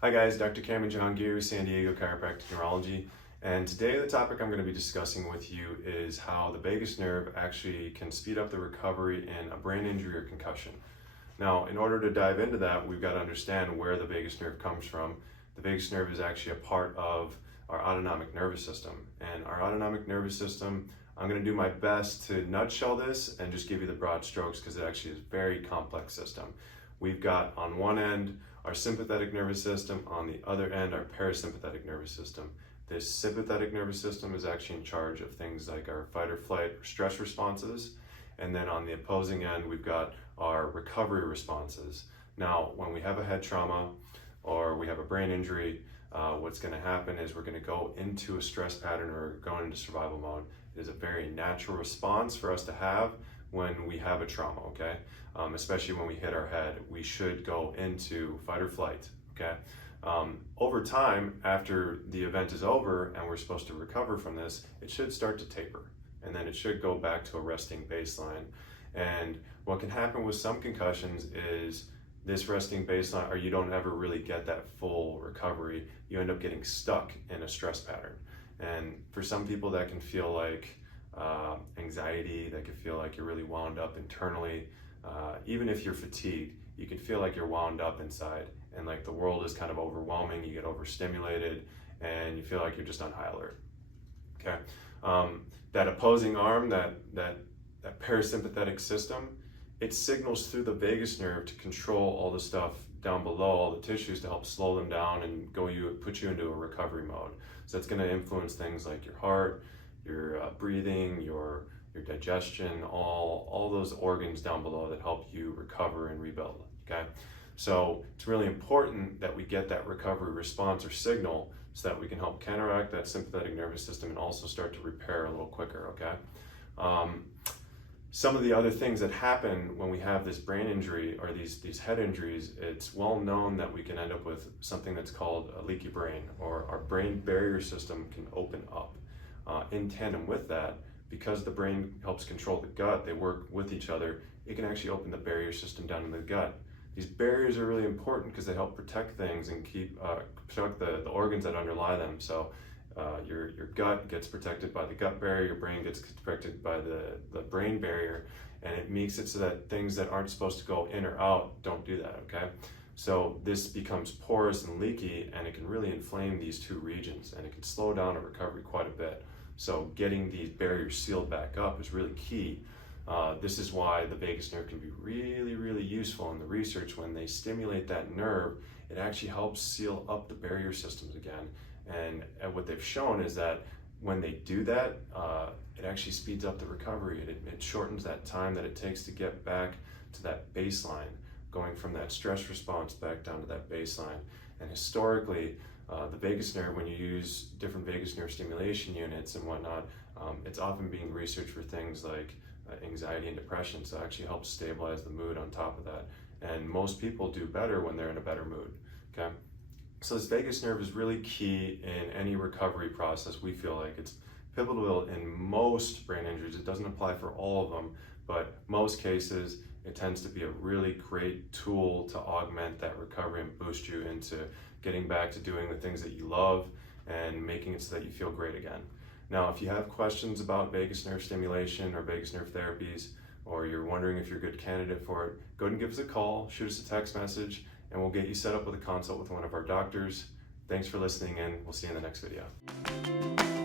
Hi guys, Dr. Cameron John Gear, San Diego Chiropractic Neurology, and today the topic I'm going to be discussing with you is how the vagus nerve actually can speed up the recovery in a brain injury or concussion. Now, in order to dive into that, we've got to understand where the vagus nerve comes from. The vagus nerve is actually a part of our autonomic nervous system, and our autonomic nervous system, I'm going to do my best to nutshell this and just give you the broad strokes because it actually is a very complex system. We've got on one end our sympathetic nervous system, on the other end our parasympathetic nervous system. This sympathetic nervous system is actually in charge of things like our fight or flight or stress responses, and then on the opposing end we've got our recovery responses. Now, when we have a head trauma or we have a brain injury, what's going to happen is we're going to go into a stress pattern or going into survival mode. It is a very natural response for us to have when we have a trauma, okay? Especially when we hit our head, we should go into fight or flight, okay? Over time, after the event is over and we're supposed to recover from this, it should start to taper, and then it should go back to a resting baseline. And what can happen with some concussions is this resting baseline, or you don't ever really get that full recovery. You end up getting stuck in a stress pattern. And for some people that can feel like anxiety, that can feel like you're really wound up internally. Even if you're fatigued, you can feel like you're wound up inside and like the world is kind of overwhelming, you get overstimulated and you feel like you're just on high alert, okay? That opposing arm, that parasympathetic system, it signals through the vagus nerve to control all the stuff down below, all the tissues, to help slow them down and put you into a recovery mode. So it's going to influence things like your heart, your breathing, your digestion, all those organs down below that help you recover and rebuild, okay? So it's really important that we get that recovery response or signal so that we can help counteract that sympathetic nervous system and also start to repair a little quicker, okay? Some of the other things that happen when we have this brain injury or these head injuries, it's well known that we can end up with something that's called a leaky brain, or our brain barrier system can open up. In tandem with that, because the brain helps control the gut, they work with each other, it can actually open the barrier system down in the gut. These barriers are really important because they help protect things and protect the organs that underlie them. So your gut gets protected by the gut barrier, your brain gets protected by the brain barrier, and it makes it so that things that aren't supposed to go in or out don't do that, okay? So this becomes porous and leaky, and it can really inflame these two regions, and it can slow down a recovery quite a bit. So getting these barriers sealed back up is really key. This is why the vagus nerve can be really, really useful in the research. When they stimulate that nerve, it actually helps seal up the barrier systems again. And what they've shown is that when they do that, it actually speeds up the recovery. It shortens that time that it takes to get back to that baseline, going from that stress response back down to that baseline. And historically, the vagus nerve, when you use different vagus nerve stimulation units and whatnot, it's often being researched for things like anxiety and depression, so it actually helps stabilize the mood on top of that. And most people do better when they're in a better mood, okay? So this vagus nerve is really key in any recovery process. We feel like it's pivotal in most brain injuries. It doesn't apply for all of them, but most cases, it tends to be a really great tool to augment that recovery and boost you into getting back to doing the things that you love and making it so that you feel great again. Now, if you have questions about vagus nerve stimulation or vagus nerve therapies, or you're wondering if you're a good candidate for it, go ahead and give us a call, shoot us a text message, and we'll get you set up with a consult with one of our doctors. Thanks for listening in. We'll see you in the next video.